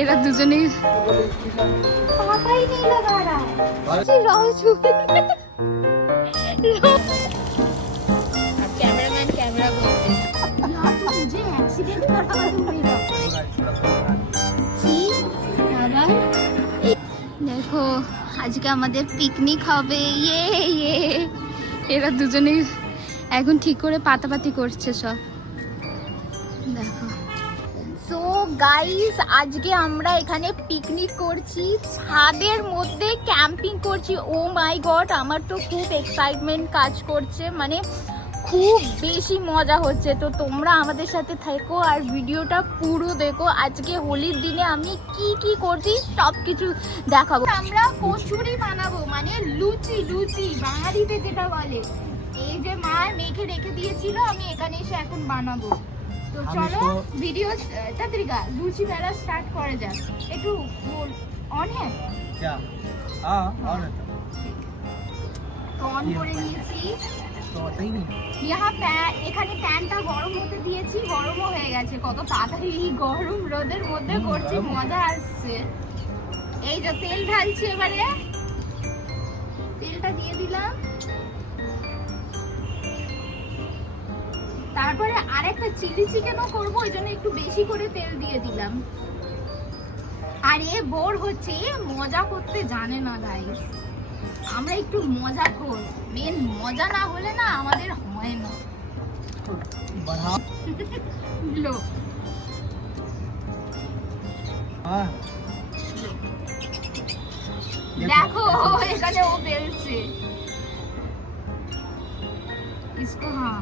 এরা দুজনে ক্যামেরাম্যান দেখো আজকে আমাদের পিকনিক হবে। ইয়ে ইয়ে। এরা দুজনে এখন ঠিক করে পাতাপাতি করছে সব। দেখো। গাইস আজকে আমরা এখানে পিকনিক করছি। ছাদের মধ্যে ক্যাম্পিং করছি। ও মাই গড আমার তো খুব এক্সাইটমেন্ট কাজ করছে। মানে খুব বেশি মজা হচ্ছে। তো তোমরা আমাদের সাথে থেকো আর ভিডিওটা পুরো দেখো। আজকে হোলির দিনে আমি কি কি করছি সব কিছু দেখাবো। আমরা কচুরি বানাবো মানে লুচি লুচি বাঙালিতে যেটা বলে। এই যে মা মেখে রেখে দিয়েছিল, আমি এখানে এসে এখন বানাবো। চলো ভিডিও তাদেরকা লুচি মেলা স্টার্ট করে যাক। একটু অন হ্যাঁ অন নিয়েছি। ইহা প্যান এখানে প্যানটা গরম হতে দিয়েছি গরমও হয়ে গেছে। কত তাড়াতাড়ি গরম রোদের মধ্যে করছি মজা আসছে। এই যে তেল ঢালছি এবারে। তেলটা দিয়ে দিলাম। তারপরে আরেকটা চিলি চিকেনও করব ওই জন্য একটু বেশি করে তেল দিয়ে দিলাম। আর এ বোর হচ্ছে মজা করতে জানে না গাইস আমরা একটু মজা কর মেন মজা না হলে না আমাদের হয় না। হ্যাঁ। দেখো এখানে ও বেলছে इसको हाँ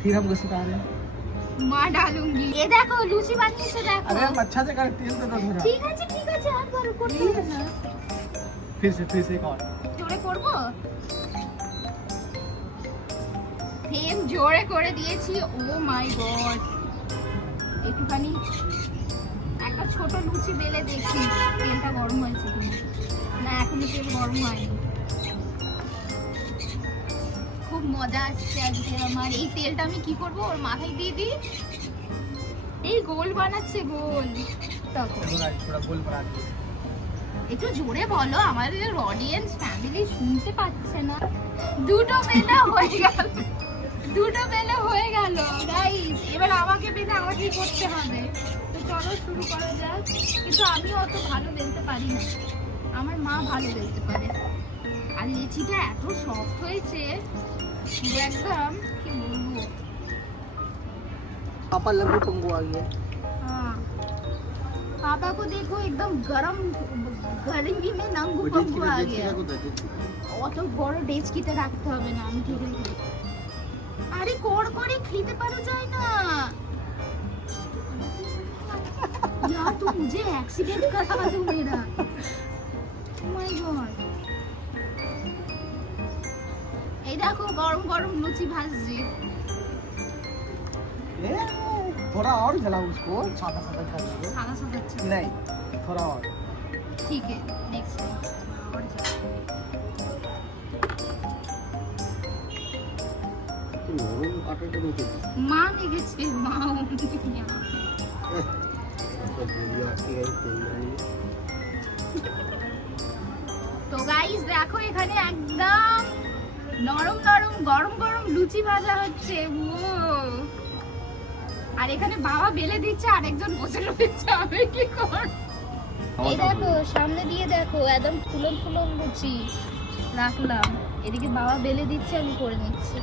फिर हम कैसे खा रहे हैं মা ডালুঙ্গি এ দেখো লুচি বানিয়েছে দেখো अरे हम अच्छा से कर तेल तो दो थोड़ा ঠিক আছে ঠিক আছে আর বড় করতে হবে না फिर से फिर से एक और জোরে করব ফ্লেম জোরে করে দিয়েছি ও মাই গড একটুখানি একটা ছোট লুচি বেলে দেখি তেলটা গরম হয়েছে কিনা না এখনো তেল গরম হয়নি মজা আসছে আজকে আমার। এই তেলটা আমি কি করব? ওর মাথায় দিয়ে দিই। এই গোল বানাচ্ছে, গোল। একটু জোরে বলো, আমাদের অডিয়েন্স ফ্যামিলি শুনতে পাচ্ছে না। দুটো বেলা হয়ে গেল। দুটো বেলা হয়ে গেল। গাইস এবার আমাকে বেলা আমাকেই করতে হবে? তো চলো শুরু করা যাক। কিন্তু আমি অত ভালো বেলতে পারি না। আমার মা ভালো বেলতে পারে। আর লিচিটা এত সফট হয়েছে। একদম কি বলবো पापा लंबू पंगू आ गया हाँ पापा को देखो एकदम गरम गर्मी में नंगू पंगू आ गया অত বড় ডেচকিতে রাখতে হবে না আমি ঠিক রেখে দিই। আরে কোড় করে খেতে পারো যায় না यार तू मुझे एक्सीडेंट करा दो मेरा মাই গড দেখো গরম গরম লুচি ভাজছি ए, थोड़ा और जलाओ उसको सादा सादा कर दो সাদা সাদা ছিল। नहीं थोड़ा और ठीक है नेक्स्ट और जा মা লেগেছে মা তো গাইস দেখো এখানে একদম নরম নরম গরম গরম লুচি ভাজা হচ্ছে। ও আর এখানে বাবা বেলে দিচ্ছে আরেকজন বসে রয়েছে। আমি কি কর এই দেখো সামনে দিয়ে দেখো একদম ফুলন ফুলন লুচি। রাখলাম। এদিকে বাবা বেলে দিচ্ছে আমি করে নিচ্ছি।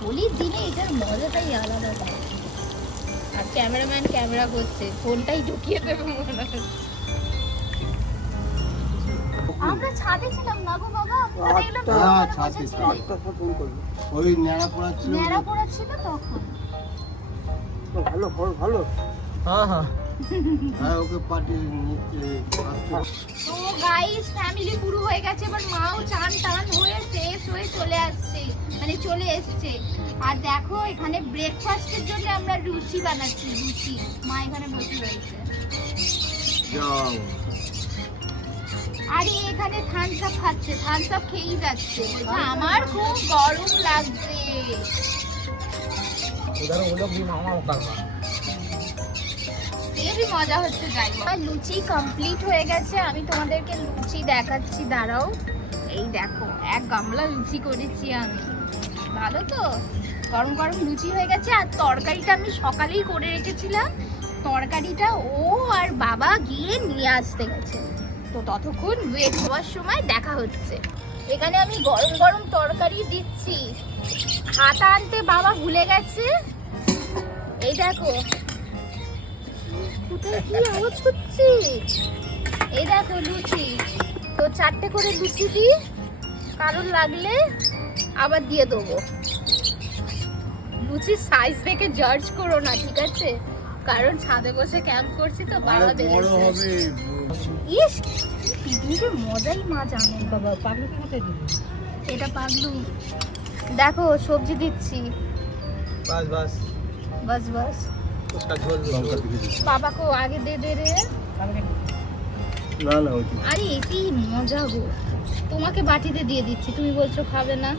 হোলির দিনে এটার মজাটাই আলাদা। আর ক্যামেরাম্যান ক্যামেরা করছে ফোনটাই ঢুকিয়ে দেবে মনে হচ্ছে। আমরা ছাদে ছিলাম না গো বাবা? আমরা দেখলাম আটটা, তোমরা ছাদে বসেছিলে। ওই ন্যাড়া পড়া ছিল ন্যাড়া পড়া ছিল তখন। ভালো ভালো ভালো। হ্যাঁ হ্যাঁ। হ্যাঁ ওকে পার্টি নিচ্ছে তো গাইস ফ্যামিলি পুরো হয়ে গেছে এবার মাও চান টান হয়ে শেষ হয়ে চলে আসছে। মানে চলে এসছে। আর দেখো এখানে ব্রেকফাস্টের জন্য আমরা লুচি বানাচ্ছি লুচি মা এখানে বসে রয়েছে। যাও। আর এ এখানে থামস আপ খাচ্ছে থামস আপ খেয়েই যাচ্ছে বলছে আমার খুব গরম লাগছে उधर वो लोग भी मामा करना হেবি মজা হচ্ছে যাই হোক। আমার লুচি কমপ্লিট হয়ে গেছে আমি তোমাদেরকে লুচি দেখাচ্ছি দাঁড়াও এই দেখো এক গামলা লুচি করেছি আমি ভালো তো গরম গরম লুচি হয়ে গেছে আর তরকারিটা আমি সকালেই করে রেখেছিলাম তরকারিটা ও আর বাবা গিয়ে নিয়ে আসতে গেছে তো ততক্ষণ ওয়েট হওয়ার সময় দেখা হচ্ছে। এখানে আমি গরম গরম তরকারি দিচ্ছি। হাতা আনতে বাবা ভুলে গেছে। এই দেখো। কোথায় কি আওয়াজ হচ্ছে? এই দেখো লুচি। তো চারটে করে লুচি দিই। কারণ লাগলে আবার দিয়ে দেবো। লুচির সাইজ দেখে জাজ করো না ঠিক আছে? কারণ ছাদে বসে ক্যাম্প করছি তো বাবা বেড়েছে ইস পিকনিকের মজাই মা জানে বাবা পাগলু কোথায় দিল এটা পাগলু। দেখো সবজি দিচ্ছি। বাস বাস। বাস বাস। বাবাকে আগে দে দে রে। না আরে এটি মজা গো। তোমাকে বাটিতে দিয়ে দিচ্ছি তুমি বলছো খাবে না।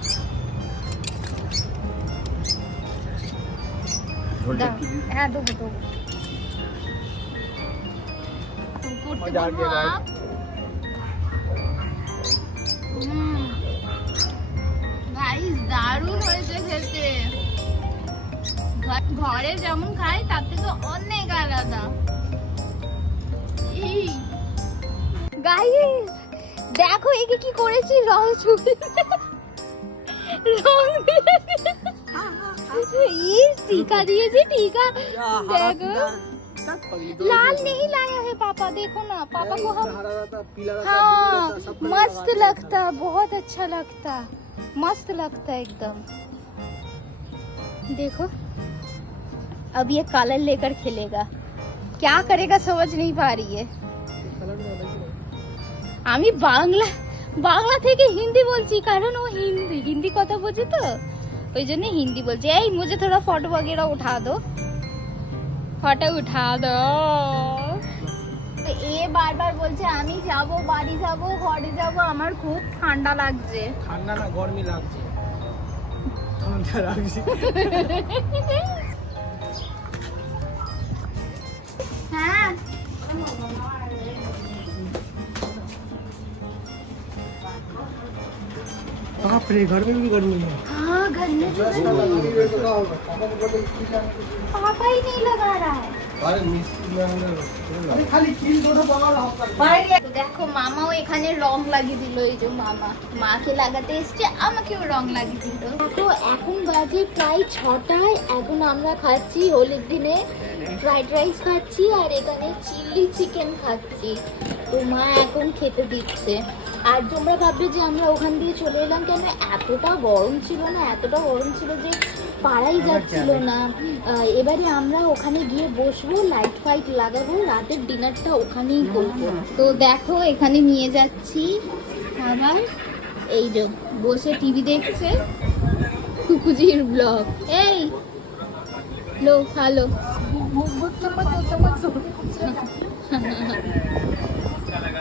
হ্যাঁ দেবো দেবো। করতে পারব হয়েছে খেতে। ঘরে যেমন খাই তার থেকে অনেক আলাদা। দেখো একে কি করেছি রং চুল টিকা দিয়েছি টিকা। দেখো। था लाल नहीं लाया है पापा देखो ना पापा को हम हाँ मस्त लगता बहुत अच्छा लगता मस्त लगता एकदम। देखो अब ये कालर लेकर खेलेगा। क्या करेगा समझ नहीं पा रही है। आमी আমি বাংলা বাংলা থেকে হিন্দি বলছি কারণ ও हिंदी হিন্দি কথা বোঝে তো ওই জন্য हिंदी বলছি এই तो? मुझे थोड़ा फ़ोटो वगैरह उठा दो। ফটো উঠা দো তো এ বারবার বলছে আমি যাব বাড়ি যাব ঘরে যাব আমার খুব ঠান্ডা লাগছে ঠান্ডা না গরমই লাগছে ঠান্ডা লাগছে হ্যাঁ बाप रे घर में भी गर्मी है हाँ घर में जो है पापा ही नहीं लगा रहा है अरे मिस्त्री अरे खाली कील दोनों बाहर তো দেখো মামাও এখানে রং লাগিয়ে দিল এই যে মামা মাকে লাগাতে এসছে আমাকেও রং লাগিয়ে দিল তো এখন বাজে প্রায় ছটায় এখন আমরা খাচ্ছি হোলির দিনে ফ্রাইড রাইস খাচ্ছি আর এখানে চিলি চিকেন খাচ্ছি তো মা এখন খেতে দিচ্ছে আর তোমরা ভাববে যে আমরা ওখান দিয়ে চলে এলাম কেন এতটা গরম ছিল না এতটা গরম ছিল যে পারাই যাচ্ছিল না এবারে আমরা ওখানে গিয়ে বসবো লাইট ফাইট লাগাবো রাতের ডিনারটা ওখানেই করব তো দেখো এখানে নিয়ে যাচ্ছি খাবার এই যে বসে টিভি দেখছে কুকুজির ব্লগ এই লো হ্যালো